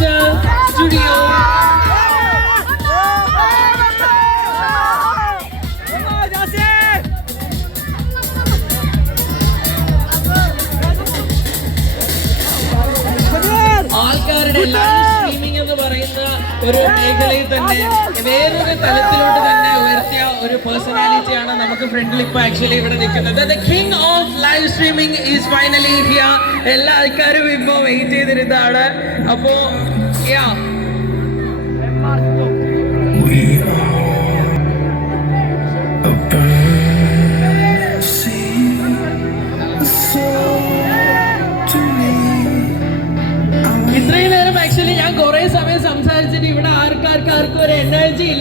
Digital Studio. ആൾക്കാരുടെ live streaming എന്ന് പറയുന്ന ഒരു മേഖലയിൽ തന്നെ വേറൊരു തലത്തിലോട്ട് തന്നെ ഉയർത്തിയ ഒരു പേഴ്സണാലിറ്റി പേഴ്സണാലിറ്റിയാണ് നമുക്ക് ഫ്രണ്ടിൽ ഇപ്പൊ ആക്ച്വലി ഇവിടെ നിൽക്കുന്നത്. The king of live streaming is finally here എല്ലാ ആൾക്കാരും ഇപ്പൊ വെയിറ്റ് ചെയ്തിരുന്നതാണ്. അപ്പോ yeah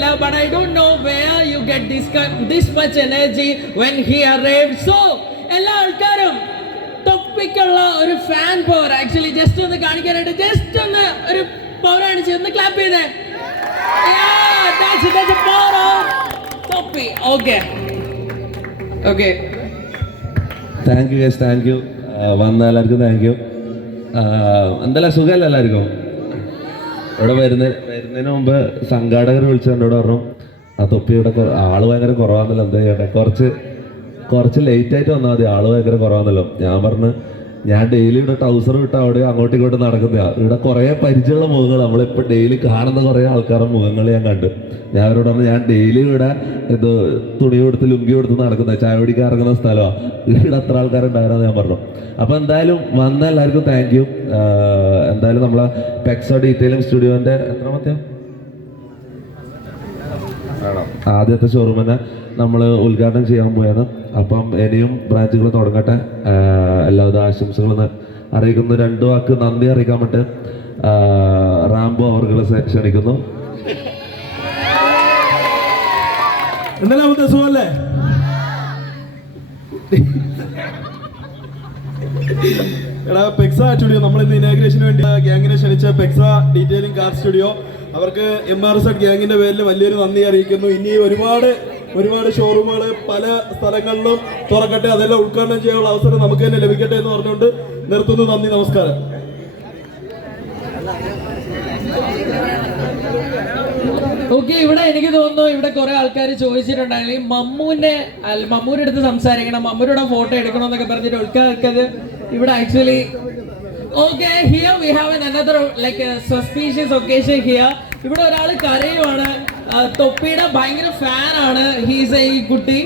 energy but I don't know where you get this, this much energy when he arrived. So, എല്ലാ ആൾക്കാരും തൊപ്പിക്കുള്ള ഒരു ഫാൻ പവർ ആക്ച്വലി ജസ്റ്റ് ഒന്ന് കാണിക്കാനായിട്ട് ജസ്റ്റ് ഒന്ന് ഒരു പവർ കാണിച്ച് ഒന്ന് ക്ലാപ്പ് ചെയ്തേ. Thoppi. Okay okay thank you guys thank you വന്ന എല്ലാവർക്കും താങ്ക് യു എന്തെല്ലാം സുഖമല്ല എല്ലാവർക്കും? ഇവിടെ വരുന്ന വരുന്നതിന് മുമ്പ് സംഘാടകർ വിളിച്ചു എന്നോട് പറഞ്ഞു ആ തൊപ്പി ഇവിടെ ആൾ ഭയങ്കര കുറവാന്നല്ലോ എന്താ ചെയ്യട്ടെ കുറച്ച് കുറച്ച് ലേറ്റ് ആയിട്ട് വന്നാൽ മതി ആൾ ഭയങ്കര കുറവാന്നല്ലോ. ഞാൻ പറഞ്ഞു ഞാൻ ഡെയിലി ഇവിടെ ട്രൗസർ വിട്ട് അവിടെ അങ്ങോട്ടും ഇങ്ങോട്ടും നടക്കുന്നതാ ഇവിടെ കുറേ പരിചയമുള്ള മുഖങ്ങൾ നമ്മളിപ്പോൾ ഡെയിലി കാണുന്ന കുറേ ആൾക്കാരുടെ മുഖങ്ങൾ ഞാൻ കണ്ടു. ഞാൻ അവരോട് പറഞ്ഞു ഞാൻ ഡെയിലി ഇവിടെ ഇത് തുണി കൊടുത്ത് ലുങ്കി കൊടുത്ത് നടക്കുന്ന ചായ പിടിക്കാൻ ഇറങ്ങുന്ന സ്ഥലമാണ് ഇവിടെ അത്ര ആൾക്കാരുണ്ടായിരുന്നു ഞാൻ പറഞ്ഞു. അപ്പോൾ എന്തായാലും വന്ന എല്ലാവർക്കും താങ്ക് യു എന്തായാലും നമ്മളെ പെക്സോ ഡീറ്റെയിലിംഗ് സ്റ്റുഡിയോന്റെ എത്രാമത്തെ ആദ്യത്തെ ഷോറൂമിനെ നമ്മൾ ഉദ്ഘാടനം ചെയ്യാൻ പോയത് അപ്പം ഇനിയും ബ്രാഞ്ചുകൾ തുടങ്ങട്ടെ. എല്ലാവിധ ആശംസകളും അറിയിക്കുന്നു. രണ്ടു വാക്ക് നന്ദി അറിയിക്കാൻ വേണ്ടി ആഹ് റാംബോ അവർകളെ ക്ഷണിക്കുന്നു. എന്തെല്ലാം സുഖമല്ലേ എടാ പെക്സ സ്റ്റുഡിയോ നമ്മൾ ഇന്ന് ഇനാഗ്രേഷന് വേണ്ടി ഗ്യാങ്ങിനെ ക്ഷണിച്ച പെക്സ ഡീറ്റെയിലിംഗ് കാർ സ്റ്റുഡിയോ അവർക്ക് എം ആർ എസ് ഗ്യാങ്ങിന്റെ പേരിൽ വലിയൊരു നന്ദി അറിയിക്കുന്നു. ഇനി ഒരുപാട് ഒരുപാട് ഷോറൂമുകൾ പല സ്ഥലങ്ങളിലും തുറക്കട്ടെ അതെല്ലാം ഉദ്ഘാടനം ചെയ്യാനുള്ള അവസരം നമുക്ക് തന്നെ ലഭിക്കട്ടെ എന്ന് പറഞ്ഞുകൊണ്ട് നിർത്തുന്നു. നന്ദി നമസ്കാരം. ഓക്കെ ഇവിടെ എനിക്ക് തോന്നുന്നു ഇവിടെ കുറെ ആൾക്കാർ ചോദിച്ചിട്ടുണ്ടായിരുന്നു. മമ്മൂനെ മമ്മൂന്റെ അടുത്ത് സംസാരിക്കണം മമ്മൂരുടെ ഫോട്ടോ എടുക്കണം എന്നൊക്കെ പറഞ്ഞിട്ട് ആൾക്കാർക്ക് ഇവിടെ actually okay here we have an another like suspicious occasion here ഇവിടെ ഒരാൾ കരയുവാണ്. തൊപ്പിയുടെ ഭയങ്കര ഫാൻ ആണ് ഹീസ് ഈ കുട്ടി.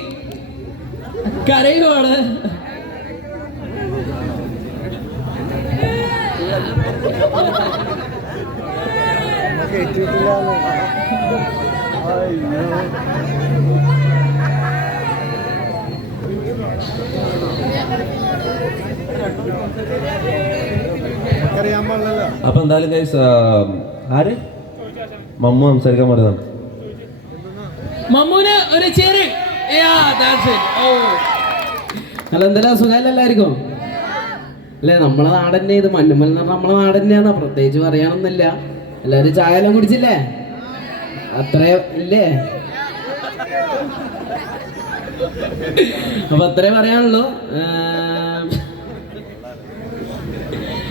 കരയുവാണ്. അപ്പം എന്തായാലും ഗൈസ് ആര്? മമ്മു സംസാരിക്കാൻ പറഞ്ഞതാണ് മമ്മൂന് ഒരു ഓ അല്ല എന്തെല്ലാം? സുഖമല്ലായിരിക്കും അല്ലേ നമ്മളെ നാട് തന്നെ ഇത്. മണ്ണുമ്മൽ എന്ന് പറഞ്ഞാൽ നമ്മളെ നാട് തന്നെയാണ് പ്രത്യേകിച്ച് പറയാനൊന്നുമില്ല. എല്ലാവരും ചായ എല്ലാം കുടിച്ചില്ലേ? അത്ര ഇല്ലേ? അപ്പൊ അത്രേ പറയാനുള്ളൂ. ഏർ